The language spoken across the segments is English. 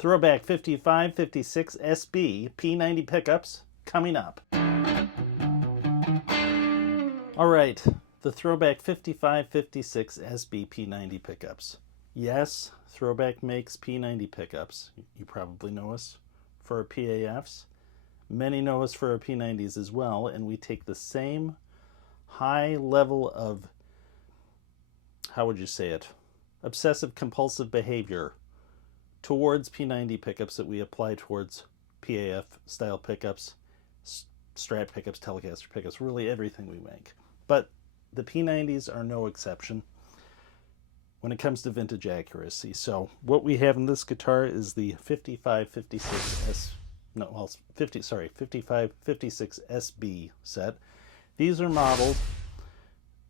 ThroBak 5556 SB P90 pickups coming up. Alright, the ThroBak 5556 SB P90 pickups. Yes, ThroBak makes P90 pickups. You probably know us for our PAFs. Many know us for our P90s as well, and we take the same high level of, how would you say it, obsessive compulsive behavior towards P90 pickups that we apply towards PAF style pickups, Strat pickups, Telecaster pickups, really everything we make. But the P90s are no exception when it comes to vintage accuracy. So what we have in this guitar is the 5556 SB set. These are modeled,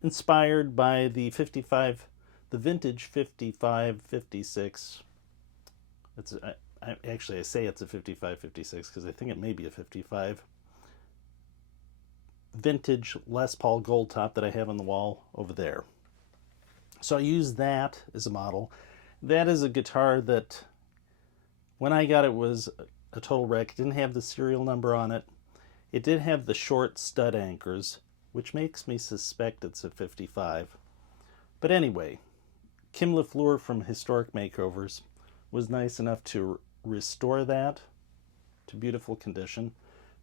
inspired by the vintage 5556. I say it's a 5556 because I think it may be a 55. Vintage Les Paul Goldtop that I have on the wall over there. So I use that as a model. That is a guitar that, when I got it, was a total wreck. It didn't have the serial number on it. It did have the short stud anchors, which makes me suspect it's a 55. But anyway, Kim LaFleur from Historic Makeovers was nice enough to restore that to beautiful condition.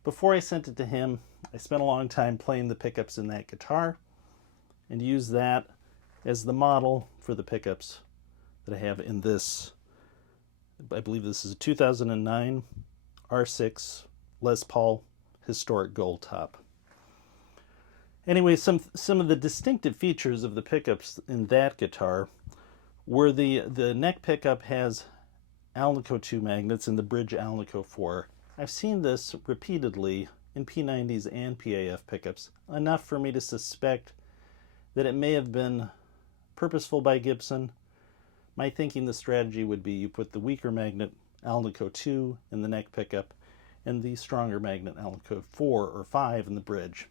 Before I sent it to him, I spent a long time playing the pickups in that guitar and used that as the model for the pickups that I have in this. I believe this is a 2009 R6 Les Paul Historic Goldtop. Anyway, some of the distinctive features of the pickups in that guitar were the neck pickup has Alnico 2 magnets and the bridge Alnico 4. I've seen this repeatedly in P90s and PAF pickups, enough for me to suspect that it may have been purposeful by Gibson. My thinking, the strategy would be you put the weaker magnet Alnico 2 in the neck pickup and the stronger magnet Alnico 4 or 5 in the bridge.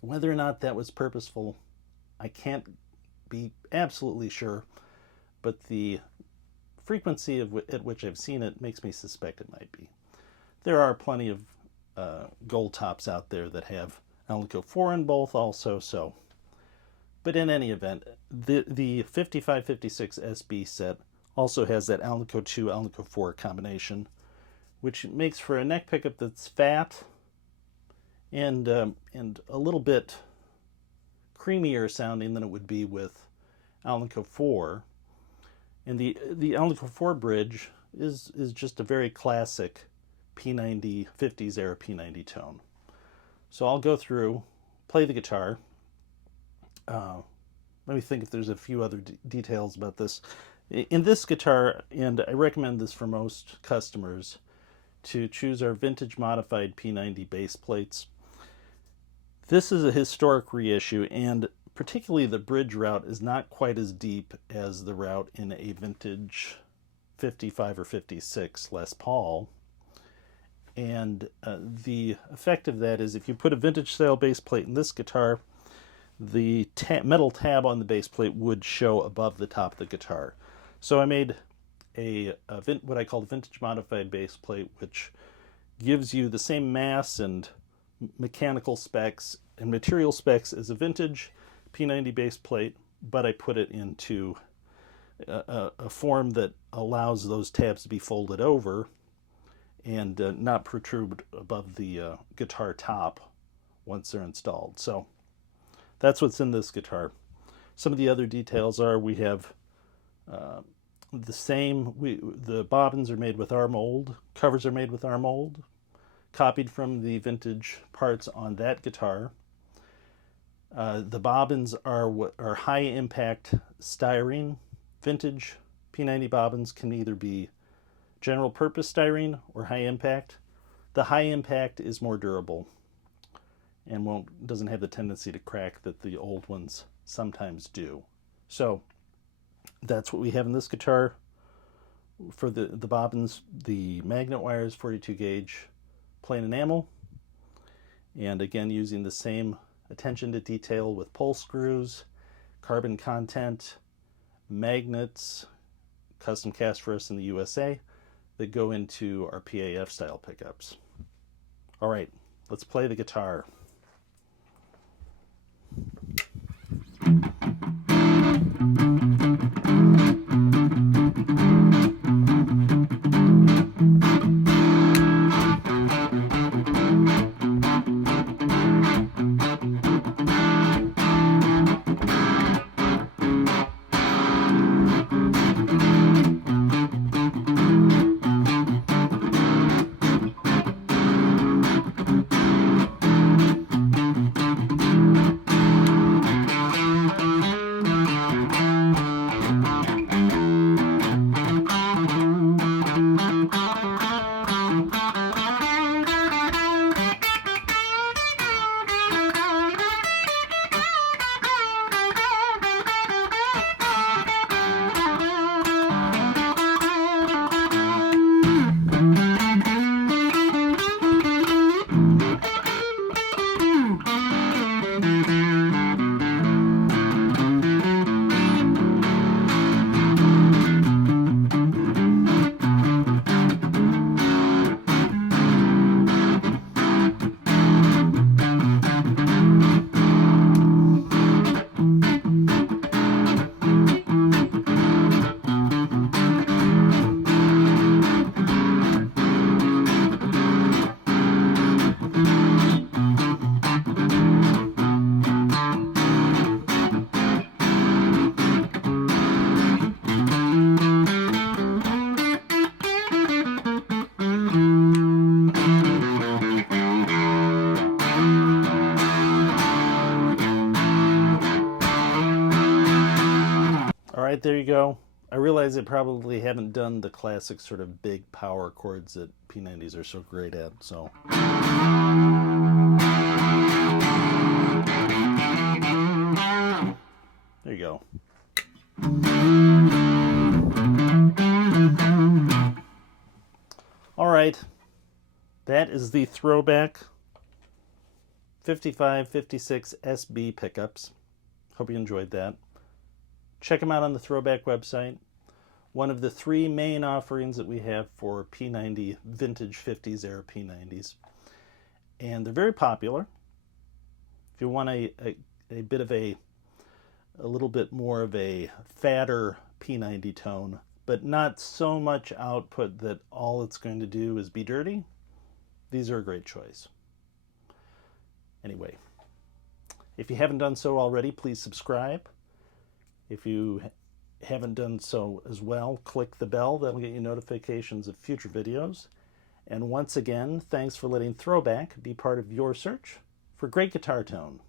Whether or not that was purposeful, I can't be absolutely sure, but the frequency at which I've seen it makes me suspect it might be. There are plenty of gold tops out there that have Alnico 4 in both also, so. But in any event, the 5556 SB set also has that Alnico 2, Alnico 4 combination, which makes for a neck pickup that's fat and a little bit creamier sounding than it would be with Alnico 4. And the Alnico 4 bridge is just a very classic P90, 50s era P90 tone. So I'll go through, play the guitar. Let me think if there's a few other details about this. In this guitar, and I recommend this for most customers, to choose our vintage modified P90 base plates. This is a historic reissue, and particularly the bridge route is not quite as deep as the route in a vintage 55 or 56 Les Paul. And the effect of that is if you put a vintage style base plate in this guitar, the metal tab on the base plate would show above the top of the guitar. So I made what I call the vintage modified base plate, which gives you the same mass and mechanical specs and material specs as a vintage P90 base plate, but I put it into a form that allows those tabs to be folded over and not protrude above the guitar top once they're installed. So that's what's in this guitar. Some of the other details are we have the bobbins are made with our mold, covers are made with our mold, copied from the vintage parts on that guitar. The bobbins are high impact styrene. Vintage P90 bobbins can either be general purpose styrene or high impact. The high impact is more durable and doesn't have the tendency to crack that the old ones sometimes do. So that's what we have in this guitar. For the bobbins, the magnet wire is 42 gauge plain enamel, and again using the same attention to detail with pull screws, carbon content, magnets, custom cast for us in the USA, that go into our PAF style pickups. All right, let's play the guitar. Alright, there you go. I realize I probably haven't done the classic sort of big power chords that P90s are so great at, so. There you go. Alright, that is the ThroBak 5556 SB pickups. Hope you enjoyed that. Check them out on the ThroBak website. One of the 3 main offerings that we have for P90 vintage 50s era P90s. And they're very popular. If you want a bit of a little bit more of a fatter P90 tone, but not so much output that all it's going to do is be dirty, these are a great choice. Anyway, if you haven't done so already, please subscribe. If you haven't done so as well, click the bell. That'll get you notifications of future videos. And once again, thanks for letting ThroBak be part of your search for great guitar tone.